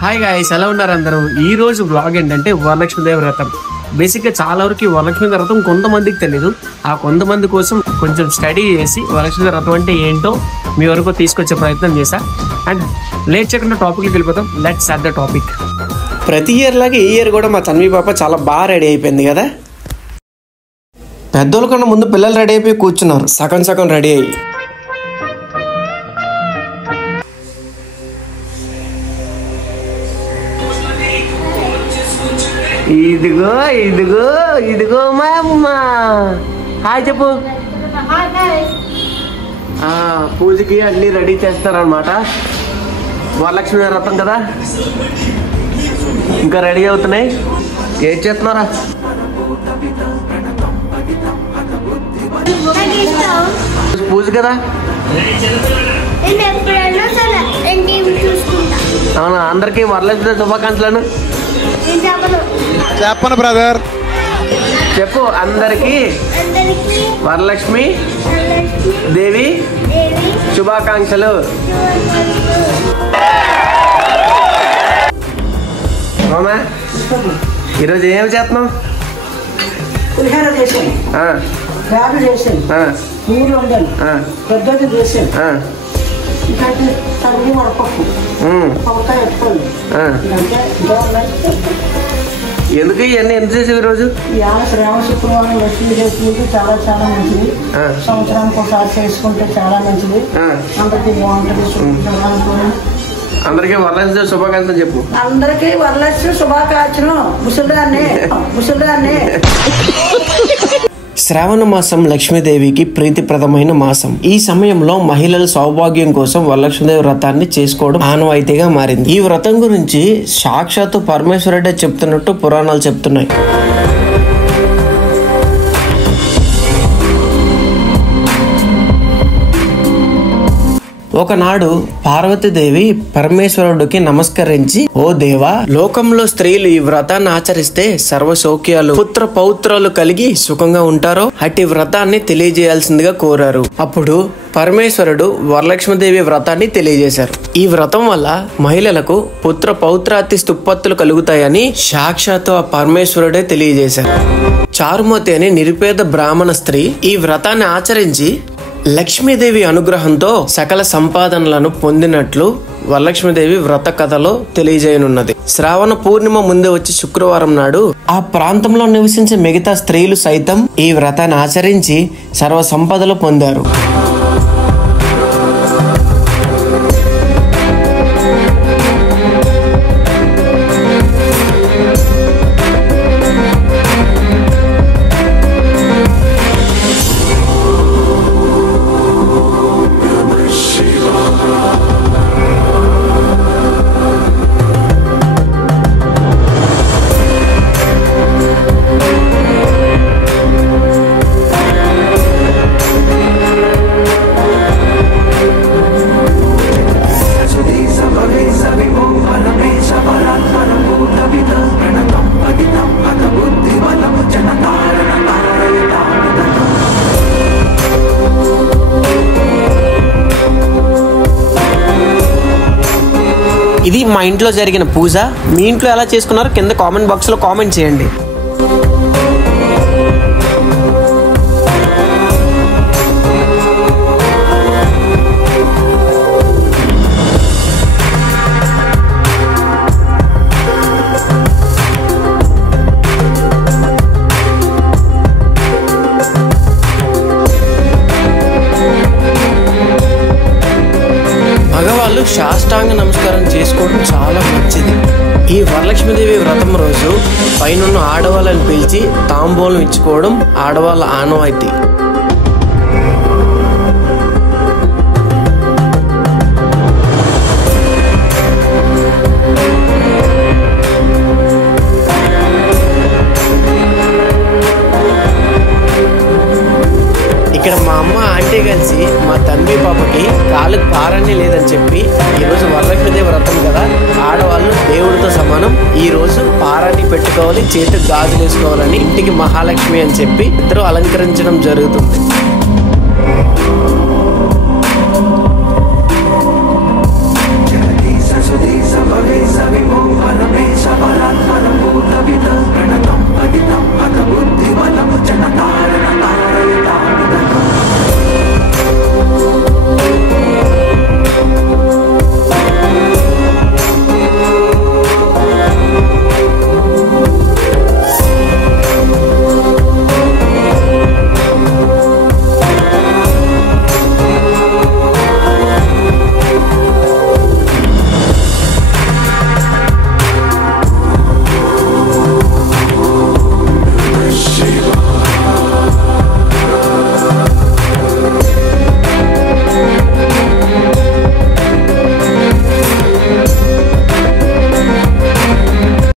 Hi guys, ఎలా ఉన్నారు అందరూ? ఈ రోజు బ్లాగ్ ఏంటంటే వరలక్ష్మీదేవి వ్రతం. బేసిక్గా చాలా వరకు వరలక్ష్మీదేవి వ్రతం కొంతమందికి తెలీదు. ఆ కొంతమంది కోసం కొంచెం స్టడీ చేసి వరలక్ష్మీదేవి వ్రతం అంటే ఏంటో మీ వరకు తీసుకొచ్చే ప్రయత్నం చేశా. అండ్ లేట్ చేయకుండా టాపిక్కి వెళ్ళిపోతాం. Let's start the topic. ప్రతి ఇయర్ లాగా ఈ ఇయర్ కూడా మా తన్వి పాప చాలా బాగా రెడీ అయిపోయింది కదా. పెద్దోళ్ళ కన్నా ముందు పిల్లలు రెడీ అయిపోయి కూర్చున్నారు, సగం సగం రెడీ అయ్యి. ఇదిగో ఇదిగో ఇదిగో మా అమ్మ. హాయ్ చెప్పు. పూజకి అన్ని రెడీ చేస్తారనమాట. వరలక్ష్మి వ్రతం కదా, ఇంకా రెడీ అవుతున్నాయి. ఏం చేస్తున్నారా? పూజ కదా. అవునా? అందరికి వరలక్ష్మి శుభాకాంక్షలను చెప్పను బ్రదర్. చెప్పు అందరికి వరలక్ష్మి దేవి శుభాకాంక్షలు. మామా ఈరోజు ఏమి చేస్తున్నావు? పులిహోర చేసాను, గారెలు చేసాను, పూలు వండాను, పెద్దది చేసాను, ఇంకా తగ్గి వడపప్పు, పవకాయ ఎత్తుకోండి. ఎందుకు ఇవన్నీ ఎంత చేసేవి ఈరోజు? శ్రావణ శుక్రవారం లక్ష్మీ చేస్తుంది, చాలా చాలా మంచిది. సంవత్సరానికి ఒకసారి చేసుకుంటే చాలా మంచిది. అందరికీ బాగుంటుంది. అందరికీ వరలక్ష్మి శుభాకాంక్షలు చెప్పు. అందరికీ వరలక్ష్మి శుభాకాంక్షలు. ముసలిదాన్ని శ్రావణ మాసం లక్ష్మీదేవికి ప్రీతిప్రదమైన మాసం. ఈ సమయంలో మహిళల సౌభాగ్యం కోసం వరలక్ష్మీదేవి వ్రతాన్ని చేసుకోవడం ఆనవాయితీగా మారింది. ఈ వ్రతం గురించి సాక్షాత్తు పరమేశ్వరుడే చెప్తున్నట్టు పురాణాలు చెప్తున్నాయి. ఒకనాడు పార్వతీదేవి పరమేశ్వరుడికి నమస్కరించి, ఓ దేవా, లోకంలో స్త్రీలు ఈ వ్రతాన్ని ఆచరిస్తే సర్వసౌఖ్యాలు, పుత్ర పౌత్రాలు కలిగి సుఖంగా ఉంటారో అట్టి వ్రతాన్ని తెలియజేయాల్సిందిగా కోరారు. అప్పుడు పరమేశ్వరుడు వరలక్ష్మీదేవి వ్రతాన్ని తెలియజేశారు. ఈ వ్రతం వల్ల మహిళలకు పుత్ర పౌత్రాతి స్తుపత్తులు కలుగుతాయని సాక్షాత్తు ఆ పరమేశ్వరుడే తెలియజేశారు. చారుమతి అని నిరుపేద బ్రాహ్మణ స్త్రీ ఈ వ్రతాన్ని ఆచరించి లక్ష్మీదేవి అనుగ్రహంతో సకల సంపాదనలను పొందినట్లు వరలక్ష్మీదేవి వ్రత కథలో తెలియజేయనున్నది. శ్రావణ పూర్ణిమ ముందే వచ్చి శుక్రవారం నాడు ఆ ప్రాంతంలో నివసించే మిగతా స్త్రీలు సైతం ఈ వ్రతాన్ని ఆచరించి సర్వ సంపదలు పొందారు. ఇది మా ఇంట్లో జరిగిన పూజ. మీ ఇంట్లో ఎలా చేసుకున్నారో కింద కామెంట్ బాక్స్లో కామెంట్ చేయండి. మగవాళ్ళు సాష్టాంగ నమస్కారం చేసుకోవడం చాలా మంచిది. ఈ వరలక్ష్మీదేవి వ్రతం రోజు పైన ఆడవాళ్ళని పిలిచి తాంబూలం ఇచ్చుకోవడం ఆడవాళ్ళ ఆనవాయితీ. ఇక్కడ మా అమ్మ ఆంటీ కలిసి మా తన్వి పాపకి కాళ్ళకు పారాన్ని లేదని చెప్పి, ఈరోజు వరలక్ష్మీదేవి వ్రతం కదా, ఆడవాళ్ళు దేవుడితో సమానం, ఈ రోజు పారాన్ని పెట్టుకోవాలి, చేతికి గాజులు వేసుకోవాలని ఇంటికి మహాలక్ష్మి అని చెప్పి ఇద్దరు అలంకరించడం జరుగుతుంది.